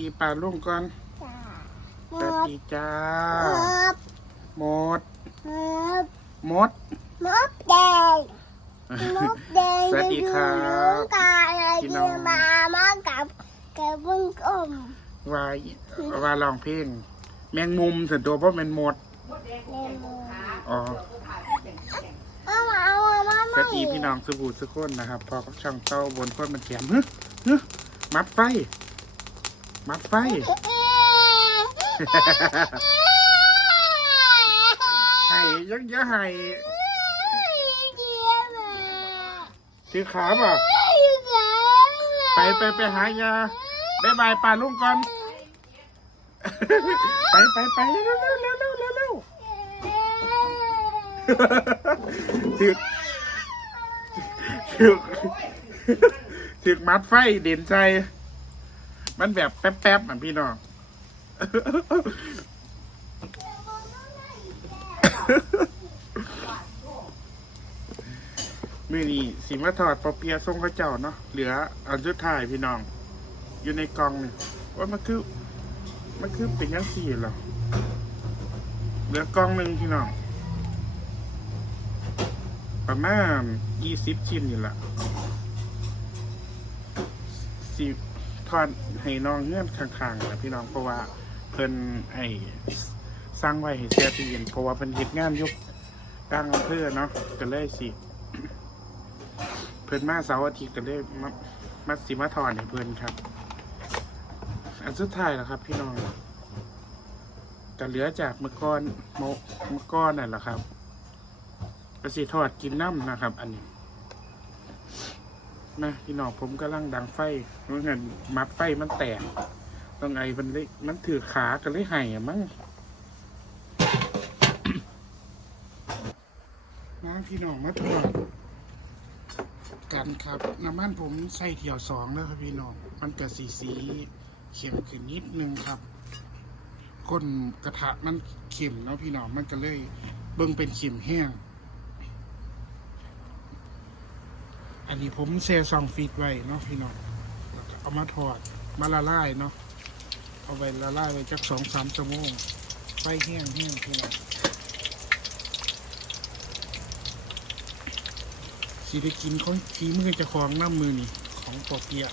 ดีป่าลุงก่อนจ้าสวัสดีจ้าครับหมดครับหมดมดแดงมดแดงสวัสดีครับกายอะไรพี่ที่น้อง มา มากับกับบุ้งอมว่าว่าลองเพลงแมงมุมส่วนตัวเพราะมันหมดในมืออ๋อเอามาเอามามาสวัสดีพี่น้องสุบูสุกคนนะครับพอกับช่องเต้าบนคนมันเขียมฮึฮึมัดไฟ มัดไฟ ให้ยังเยอะให้ถือขาเปล่ะไปไปไปหายาบายบายป่าลุงก่อน ไปไปไปเร็วเร็วเร็วเร็วเร็วเร็วถึกถึกถึกมัดไฟเด่นใจ มันแบบแป๊บๆเหมือนพี่น้องมือนี้สีมาถอดปอเปียทรงเข้าเจ้าเนาะเหลืออันสุดท้ายพี่น้อง อยู่ในกล่องนี่ว่ามันคือ มันคือเป็นยังสี่หรอเหลือกล่องหนึ่งพี่น้อง ประมาณยี่สิบชิ้นอยู่ละสิบ ทอดให้น้องเงื่อนข้างๆแหละพี่น้องเพราะว่าเพิ่นไอ้สร้างไว้ให้แช่ตู้เย็นเพราะว่าเพิ่นเฮ็ดงานยุกกลางอำเภอเนาะก็เลยสิ เพิ่นมาเสาร์อาทิตย์ก็เลยมามาสิมาถอนให้เพิ่นครับ อันสุดท้ายแล้วครับ พี่น้องก็เหลือจากเมื่อก่อนมือเมื่อก่อนนั่นแหละครับก็สิทอดกินน้ำนะครับ อันนี้ นะพี่น้องผมกำลังดังไฟเพราะงั้นมัดไฟมันแตกต้องไงมันเลยมันถือขากันเลยไห่อะมั้งนะพี่น้องมาทอดกันครับน้ำมันผมใส่เที่ยวสองแล้วครับพี่น้องมันก็สีสีเข็มขึ้นนิดนึงครับก้นกระทะมันเข็มเนาะพี่น้องมันก็เลยเบิ่งเป็นเข็มแห้ง อันนี้ผมเซซองฟีดไว้เนาะพี่น้องเอามาทอดมาละลายเนาะเอาไว้ละลายไว้จักสองสามชั่วโมงไฟแห้งแห้งพี่น้องสิได้กินของฝีมือจะของน้ำมือนี่ของปอเปีย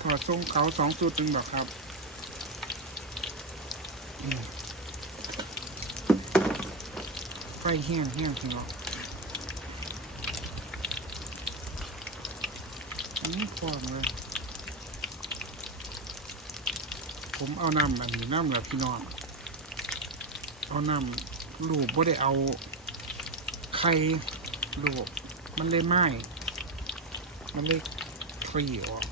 ถอดทรงเขาสองจุดหนึ่งบอกครับไฟแห้งแห้งพี่น้อง ฟองเลยผมเอาน้ำอันนี้น้ำแบบพี่น้องเอาน้ำลูบบ่ได้เอาไข่ลวกมันเลยไหม้มันเลยขยี้ออก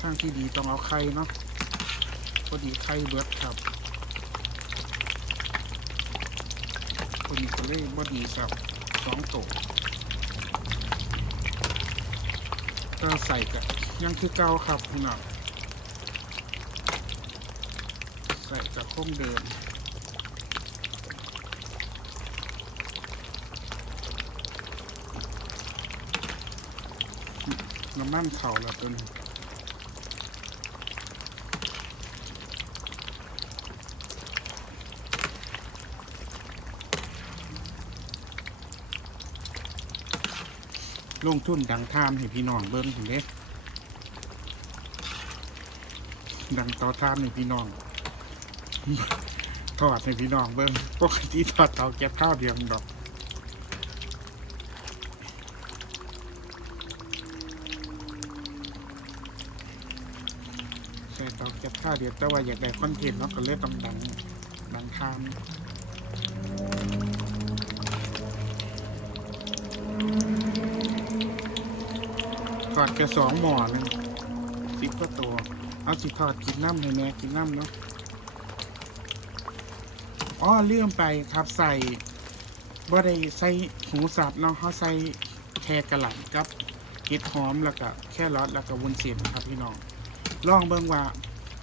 ทางที่ดีต้องเอาไข่เนาะพอดีไข่เบิดครับ พอดีก็เลยบ่ดีครับสองโตก็ใส่กับยังคือเก่าครับพี่น้องใส่กับข้มเดิมน้ำมันเข่าแล้วตัวนี้ ลงทุนดังทามให้พี่น้องเบิ้งถึงเด้ดังต่อทามให้พี่น้องทอดให้พี่น้องเบิ้งปกติทอดเตาแก๊สข้าวเดียวมันดอกใส่เตาแก๊สข้าวเดียวแต่ว่าอยากได้คอนเทนต์เนาะก็เลยต้องดังดังทาม ทอดแค่สองหมอนึงสิบก็ตัว เอาสิทอดกินน้ำให้แม่กินน้ำเนาะอ๋อเลื่อมไปครับใส่บ่ได้ใส่หมูสับเนาะเขาใส่แคกระหล่ำกับเห็ดหอมแล้วก็แค่รอทแล้วก็วุ้นเส้นครับพี่น้องลองเบิ่งว่า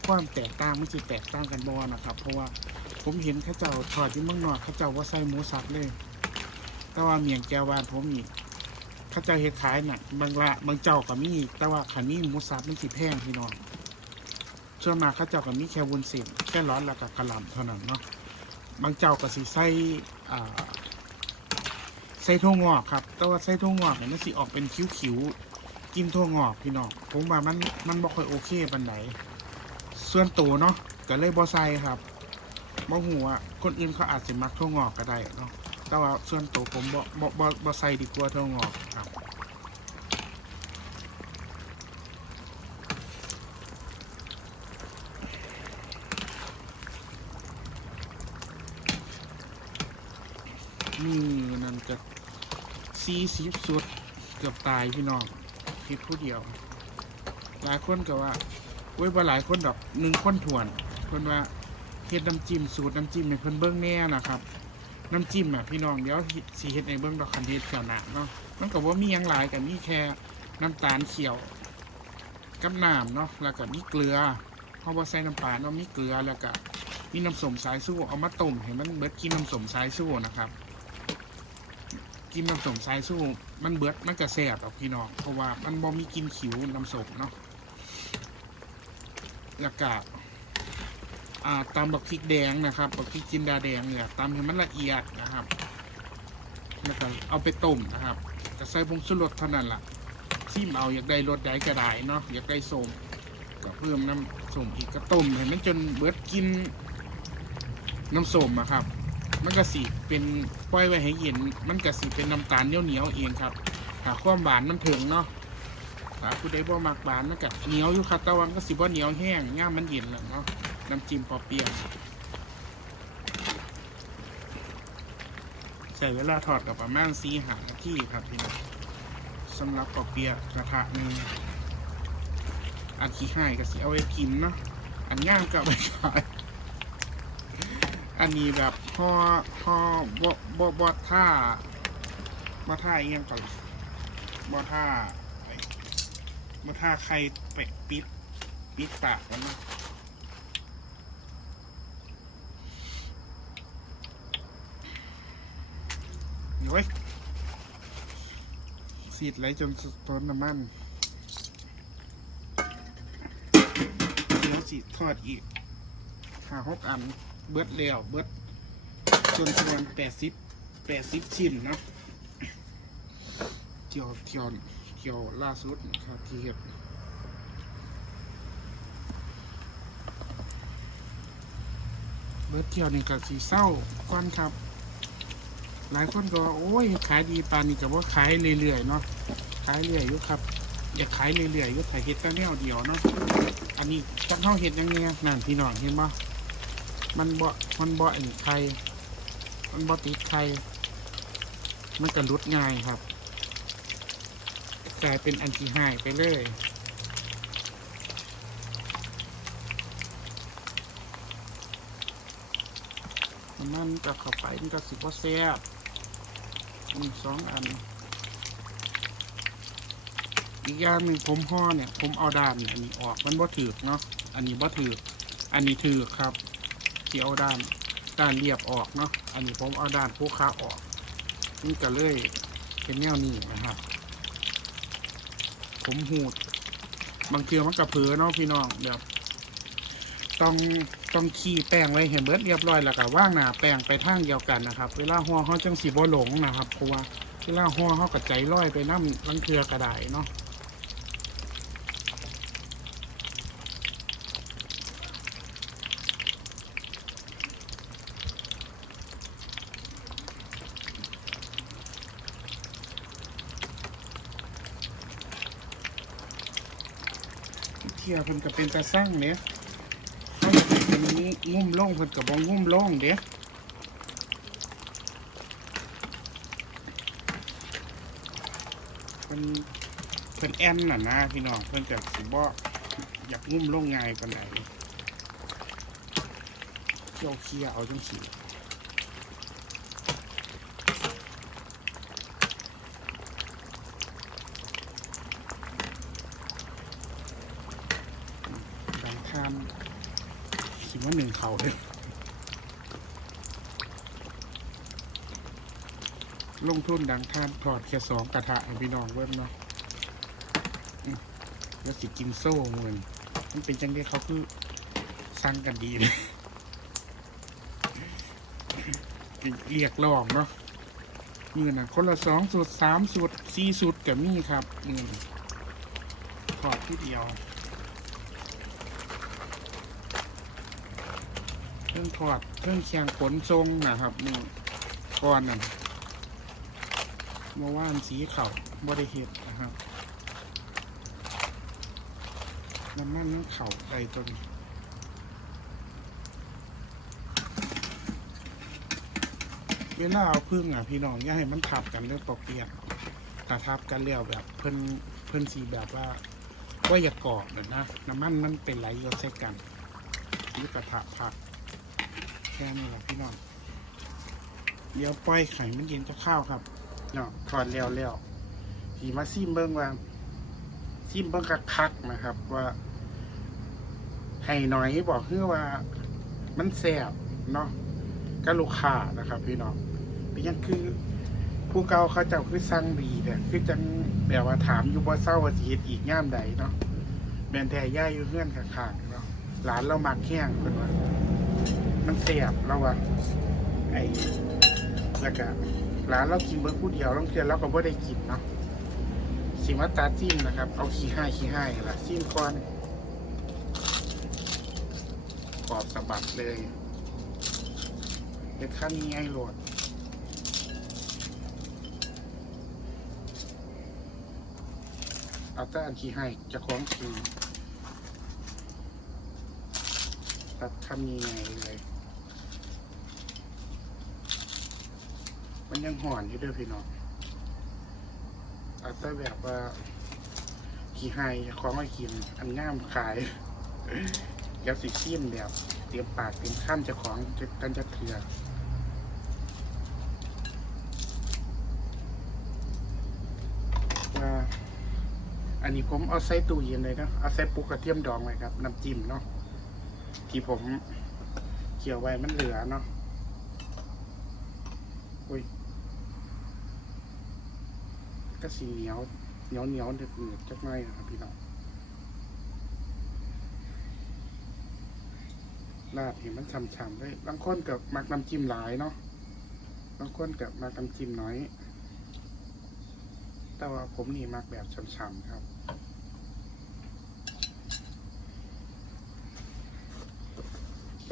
ความแตกต่างไมันจะแตกต่างกันบ่นะครับ เพราะว่าผมเห็นข้าเจ้าทอดที่เมืองนอกเข้าเจ้าว่าใส่หมูสับเลย แต่ว่าเมียงแก้วบานผมนี่ เข้าเจ้าเฮ็ดขายน่ะบางละบางเจ้าก็มีแต่ว่าขันนี้หมูสับมันสิแพงพี่น้องส่วนมากเข้าเจ้าก็มีแค่วุ้นเส้นแค่ร้อนแล้วก็กระหล่ำเท่านั้นเนาะบางเจ้าก็สิใส่อ่าใส่ถั่วงอกครับ แต่ว่าใส่ถั่วงอกเนี่ยมันสิออกเป็นคิ้วๆกินถั่วงอกพี่น้องผมว่ามันมันบ่ค่อยโอเคปานใดส่วนตัวเนาะก็เลยบ่ใส่ครับบ่ฮู้ว่าคนอื่นเขาอาจสิมักถั่วงอกก็ได้เนาะแต่ว่าส่วนตัวผมบ่บ่บ่ใส่ดีกว่าเท่างอกครับ นี่นั่นก็ ซีซีสุดเกือบตายพี่น้องคิดผู้เดียว หลายคนก็ว่าเว้ยว่าหลายคนดอกหนึ่งคนถวนเพิ่นว่าเฮ็ดน้ำจิ้มสูตรน้ำจิ้มให้เพิ่นเบิ่งแน่นะครับน้ำจิ้มอะพี่น้องเดี๋ยวสีเฮ็ดในเบื้องดอกคันเฮ็ดเขียวหนาเนาะมันก็ว่ามีหยังหลายกับมีแค่น้ำตาลเขียวกับน้ำเนาะแล้วก็มีเกลือเพราะว่าใส่น้ำปลาเนาะมีเกลือแล้วก็มีน้ำส้มสายสู้เอามาต้มให้มันเบิดกินน้ำส้มสายสู้นะครับ กินน้ำส้มสายสู้ มันเบิดมันก็แซ่บอะพี่น้องเพราะว่ามันบ่มีกินขิวน้ำส้มเนาะแล้วก็อ่าตำบักพริกแดงนะครับบักพริกจินดาแดงเนี่ยตำให้มันละเอียดนะครับแล้วก็เอาไปต้มนะครับจะใส่ผงชูรสเท่านั้นล่ะซิมเอาอยากได้รสใดก็ได้เนาะอยากได้ส้มก็เพิ่มน้ำส้มอีกก็ต้มให้มันจนเบิดกินน้ำส้มอะครับ มันก็สิเป็นปล่อยไว้ให้เย็น มันก็สิเป็นน้ำตาลเหนียวเหนียวๆเองครับถ้าความหวานมันถึงเนาะถ้าผู้ใดบ่มักหวานมันก็เหนียวอยู่ครับต่ว่ามันก็สิบ่เหนียวแห้งย่ามมันเย็นแหละเนาะน้ำจิ้มปอเปียะใส่เวลาทอดกับประมาณสีหานาทีครับพี่น้องสำหรับปอเปียะกระทะหนึ่งอันขี้ให้ก็สิเอาไว้กินเนาะอันย่างก็เอาไปขาย อันนี้แบบห่อห่อบ่บ่บ่ท่าบ่ท่าเอียงก่อนบ่ท่าไอ้บ่ท่าใครไปปิดปิดปากมันเนาะโอ้ยสีดไหลจนต้นน้ำมันเดี๋ยวสีทอดอีกห้าหกอัน เบิดแล้วเบิดจนประมาณแปดสิบแปดสิบชิ้นนะเที่ยวเที่ยวเที่ยวล่าสุดนะครับที่เห็ดเบิดเที่ยวนี่ก็สีเศร้าก่อนครับ หลายคนก็ว่าโอ้ย ขายดีปานนี้ก็ว่าขายเรื่อยๆเนาะขายเรื่อยอยู่ครับ อยากขายเรื่อยๆอยู่แต่เฮ็ดแต่แนวเดียวเนาะอันนี้จักเฮาเฮ็ดยังไงนั่นพี่น้องเห็นบ่ มันบ่ มันบ่อันไข่มันบ่ติดไข่มันก็หลุดง่ายครับกลายเป็นอันที่หายไปเลยมันก็เข้าไปมันก็สิบ่แซ่บมีสองอัน อีกอย่างหนึ่งผมห่อเนี่ย ผมเอาด้านอันนี้ออกมันบ่ถือเนาะ อันนี้บ่ถืออันนี้ถือครับ ที่เอาด้านด้านเรียบออกเนาะอันนี้ผมเอาด้านผู้ค้าออก นี่ก็เลยเป็นแนวนี้นะครับ ผมหูด บางเทีมันกระเพือเนาะพี่น้องแบบต้องต้องขี้แป้งไว้เห็นเบิดเรียบร้อยแล้วก็ว่างหนาแป้งไปทางเดียวกันนะครับ เวลาห่อเขาจังสีบ่หลงนะครับเพราะว่าเวลาห่อเขากระใจร้อยไปน้ำลังเทือกระไดเนาะเทียเพิ่นก็เป็นตาสร้างเนี่ยเขาเป็นนี้งุ่มล่งเพิ่นก็บ่งุ่มล่งเด้เพิ่นเพิ่นแอนน่ะนะพี่น้องเพิ่นจะสิบ่อยากงุ่มลงง่ายปานใดเที่ยวเคียเอาจังซี่ดังทานสิ ว่าหนึ่งเขาเลยลงทุนดังท่านถอดแค่สองกระทะพี่น้องเบิ้งเนาะแล้วสิกินโซ่เหมือนมันเป็นจังได้เขาคือสั่งกันดีเลยเรียกรองเนาะมือน่ะคนละสองสูตรสามสูตรสี่สูตรกับมี่ครับมือนี้ถอดที่เดียว เครื่องทอดเครื่องเคียงขนทรงนะครับมือก้อนนั่นเมื่อวานสีเข่าบริเหตุนะครับน้ำมันน้ำเข่าใส่ตัวนี้เวลาเอาพึ่งอะพี่น้องอย่าให้มันทับกันเรื่องปอกเปียกถ้าทับกันแล้วแบบเพิ่นเพิ่นสีแบบว่าว่าอย่ากรอบเลยนะน้ำมันมันเป็นไหลโยนใส่กันนี่กระทะผัก ค่นี้แหละพี่น้องเดี๋ยวปล่อยไข่มันเย็นจะข้าวครับเนาะถอดแล้วแล้วสีมาซิมเบิ้งว่าซิมเบิ้งคักๆนะครับ ว่าให้หน่อยบอกเพื่อว่ามันแซ่บเนาะก็ลูกค้านะครับ พี่น้องเป็นยังคือผู้เก่าเขาเจ้าคือสั่งดีแต่คือจังแบบว่าถามอยู่บ่เศร้าว่าสิเฮ็ดอีกย่ามใดเนาะแมนแต่ย่าอยู่เฮือนข้างๆเนาะหลานเรามักแห้งเพิ่นว่า มันเสียบเราว่าไอ้แล้วก็หลานเรากินเบิดผู้เดียวต้องเทื่อเราก็บ่ได้กินเนาะสิมาตาจิ้มนะครับ เอาขี้ห้าขี้ห้าล่ะจิ้มก่อนกรอบสะบัดเลยเด็ดขั้นนี้ไอ้โหลดเอาแต่อันที่ให้จะคล้องคืนตัดคำนี้ไงเลย มันยังห่อนอยู่เด้วยพี่น้องอาแต่แบบว่าขี้ให้จะคล้องไว้กิน อันง่ามขายยวสิขี้มแบบ เตรียมปากเตรียมข้ามจะของจะกันจะเถื่อว่าอันนี้ผมเอาใส่ตู้เย็นเลยนะ เอาใส่ปุกกระเทียมดองไว้ครับน้ำจิ้มเนาะที่ผมเกี่ยวไว้มันเหลือเนาะอุ้ย ก็สีเหนียวเหนียวเหนียวเดือดเดือดจักหน่อยนะครับพี่น้องลาดเห็นมันฉ่ำๆเลยบางคนกับมักน้ำจิ้มหลายเนาะบางคนกับมักน้ำจิ้มน้อย แต่ว่าผมนี่มักแบบช้ำๆครับ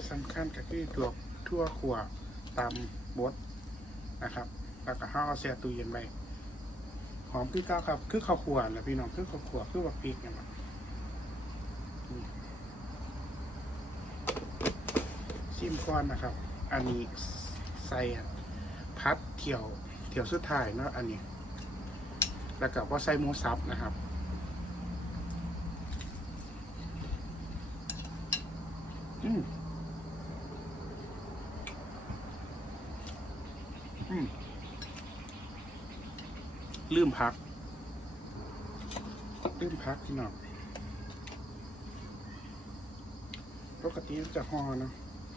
สำคัญก็คือตัวทั่วขัวตามบดนะครับ แล้วก็ห้าเอาแช่ตู้เย็นไว้ หอมพี่ก้าวครับ คือข้าวขวแหละพี่น้องคือข้าวขวคือบักพริกเนี่ยมันซิมก้อนนะครับ อันนี้ใส่พัดเที่ยวเที่ยวสุดท้ายเนาะอันนี้ แล้วก็ว่าใส่หมูสับนะครับอืม ลืมพัก ลืมพักพี่น้องปกติจะห่อเนาะ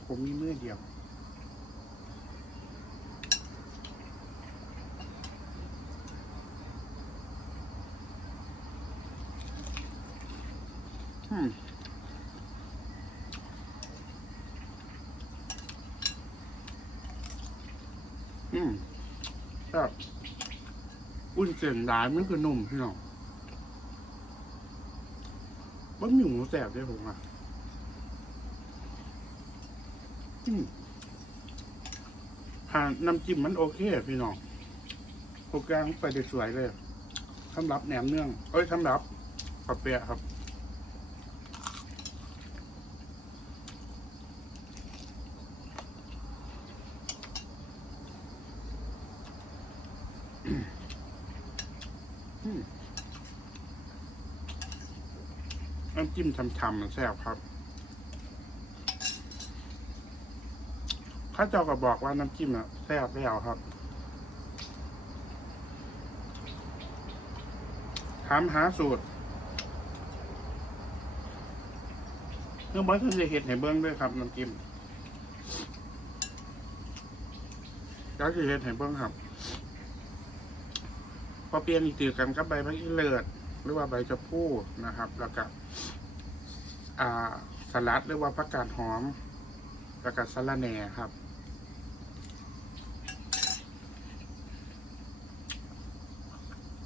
ผมมีมือเดียวอืมอืมครับ อุ่นเส้นหลายมันคือนุ่มพี่น้องบะหมี่หมูแสบด้วยผมอะอืมหาน้ำจิ้มมันโอเคพี่น้องโปรแกรมไปได้สวยเลยสำหรับแหนมเนื่อง เอ้ยสำหรับปะเปียครับ น้ำจิ้มฉ่ำๆมันแซ่บครับข้าเจ้าก็บอกว่าน้ำจิ้มอะแซ่บแล้วครับ ถามหาสูตรเรื่องบอสท่านจะเห็ดให้เบิ้งด้วยครับน้ำจิ้มแล้วจะเห็ดให้เบิ้งครับ พอเปลี่ยนอีกตือกันกับใบพักอีเลิศหรือว่าใบชะพูนะครับ แล้วก็สลัดหรือว่าผักกาดหอม แล้วก็สะระแหน่ครับ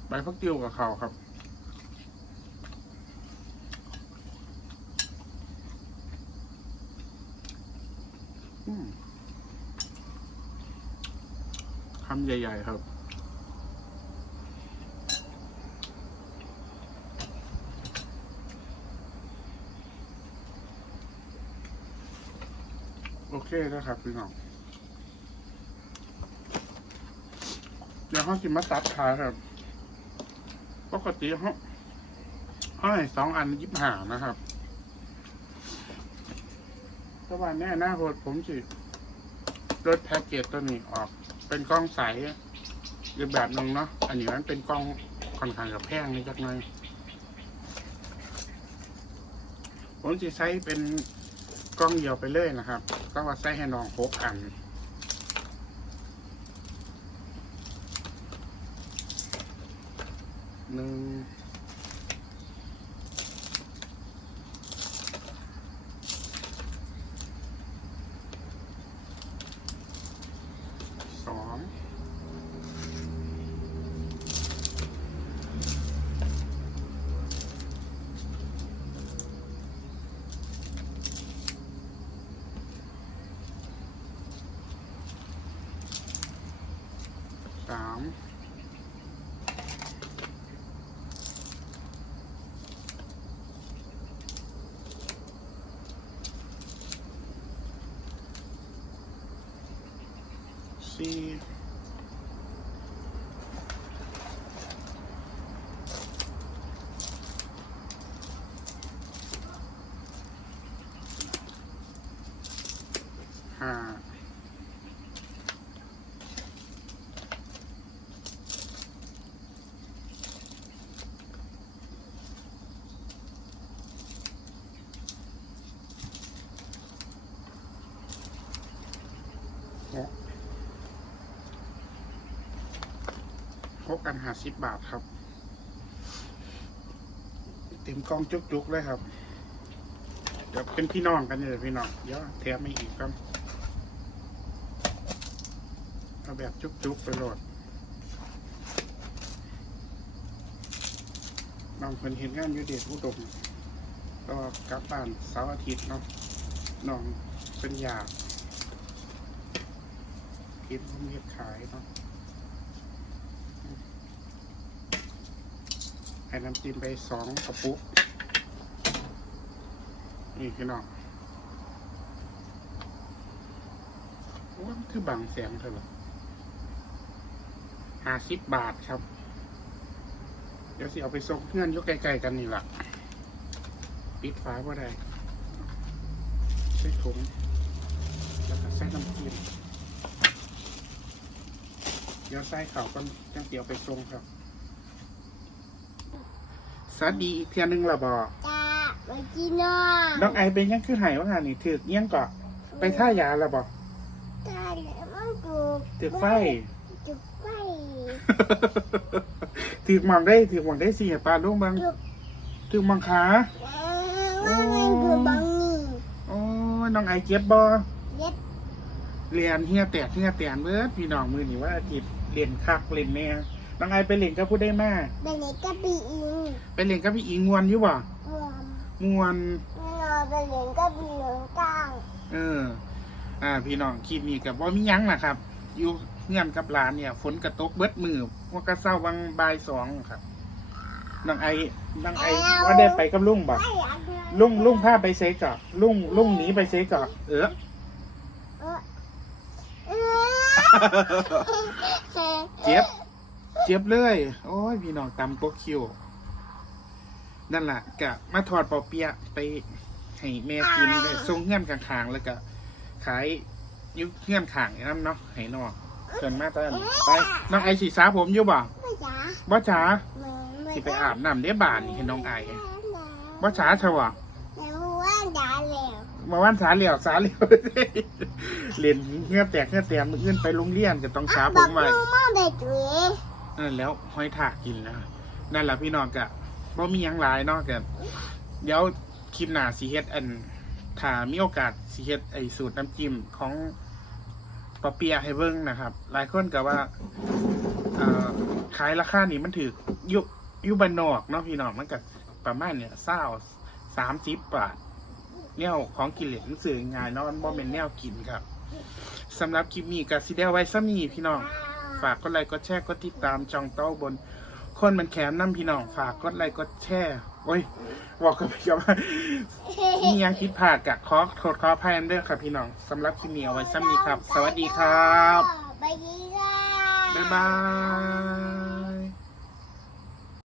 ใบพักติวกับเขาครับคำใหญ่ ๆ ครับ โอเคนะครับ พี่น้อง เดี๋ยวเขาสิมาตัดขาครับ ปกติเขาเขาให้สองอันยิบหานะครับก็ว่าแน่หน้าโหดผมสิลดแพ็กเกจตัวนี้ออก เป็นกล้องใสอีกแบบหนึ่งเนาะ อันนี้มันเป็นกล้องค่อนข้างกับแพงนิดจักหน่อยผมจะใช้เป็นกล้องเดียวไปเลยนะครับ ก็ว่าใช้ให้น้องหกอันหนึ่งสองสาม สี่ห้าหก พ กันหาสิบบาทครับ เต็มกล้องจุกๆเลยครับ เดี๋ยวเป็นพี่น้องกันเลยพี่น้อง เดี๋ยวแถมไม่อีกครับเอาแบบจุกๆไปโหลดน้องเพิ่นเห็นงานยูเดชอุดมก็กลับบ้านเสาร์อาทิตย์เนาะน้องเป็นอยากคิดว่ามีเฮ็ดขายเนาะ ให้น้ำจิ้มไปสองกระปุกนี่พี่น้องว่าคือบางแสงเท่าไหร่ห้าสิบบาทครับ เดี๋ยวสิเอาไปส่งเพื่อนยกใกลๆกันนี่แหละปิดฝาว่าได้ ใส่ถุงแล้วก็ใส่น้ำจิ้มเดี๋ยวใส่ข่ากันจังเดี๋ยวไปส่งครับ สวัสดีอีกเทียนหนึงละบอจ้าไปกินน้องน้องไอเป็นยังคือหายว่างานนี่ถือกเอี้ยงเกาะไปท่ายาละบอตาแล้วมันถูกถือกไฟถูกไฟถือกหมองได้ถือกหมองได้สี่ปลาลูกบังถูกถือกหมองขาแล้วมันคือบังนี่โอ้ยน้องไอเจ็บบอเย็ดเรียนเฮียแตกเฮียแตนเบิดพี่น้องมือนี่ว่าอาทิตย์เรียนคักเรียนแน่ น้องไอไปเรียนกับผู้ได้มาเป็นไหนก็ปีอิงไปเรียนกับพี่อิงมวนอยู่บ่รวมมวนไม่นอนเป็นเหรียญก็ปีเหลืองกลางเออ อ่า พี่น้องคลิปนี้กับว่ามีหยังนะครับ อยู่เงื่อนกับร้านเนี่ย ฝนกระตกเบิดมือพวกกระเซ้าวังบ่ายสองครับน้องไอ้น้องไอ้ว่าได้ไปกับลุงบ่ไม่อยากเลยลุงลุงพาไปเซกะลุงลุงหนีไปเซกะเออ เออเออ เจ็บ เจ็บเลย โอ้ยพี่น้องตำโตะคิว นั่นแหละกะมาถอดปอเปียะไปให้แม่กินเลยส่งเงื่อนข้างๆแล้วก็ขายอยุเงื่อนข้างอย่างนั้นเนาะให้น้องเชิญมาตอนไปน้องไอสีสาผมอยู่บ่ไม่จ๋าบ่จ๋าไม่สิไปอาบน้ำเด้บานนี่ให้น้องไอบ่จ๋าเถอะวะแล้วว่าจ๋าแล้วมาวันสาเหลี่ยวสาเหลี่ยวเรียนเงื่อแตกเงื่อแตกมืออื่นไปโรงเรียนก็ต้องสาผมไว้บอกลุงมั่งเด็กจุ๋ยฮ นั่นแล้วห้อยถากกินนะนั่นแหละพี่น้องกะบ่มียังหลายเนอกจากเดี๋ยวคลิปหน้าสีเฮ็ดอันถ้ามีโอกาสสีเฮ็ดไอสูตรน้ำจิ้มของปอเปียให้เบิ่งนะครับ หลายคนก็ว่าขายราคานี่มันถือยุยุบันนอกเนาะพี่น้องมันก็ประมาณเนี่ยเศร้าสามสิบบาทแนวของกินเหล็กสื่อง่ายเนาะมันบ่เป็นแนวกินครับสำหรับคลิปนี้ก็สิได้ไว้ซ้ำนี้พี่น้อง ฝากกดไลค์กดแชร์กดติดตามจองเต้าบน คนมันแขนน้ำพี่น้องฝากกดไลค์กดแชร์โอ้ยบอกกับพี่ว่ามียังคิดผ่ากะขอโทษขออภัยนำเด้อครับพี่น้องสำหรับคลิปนี้เอาไว้ซ้ำนี้ครับ สวัสดีครับสวัสดีค่ะบ๊ายบาย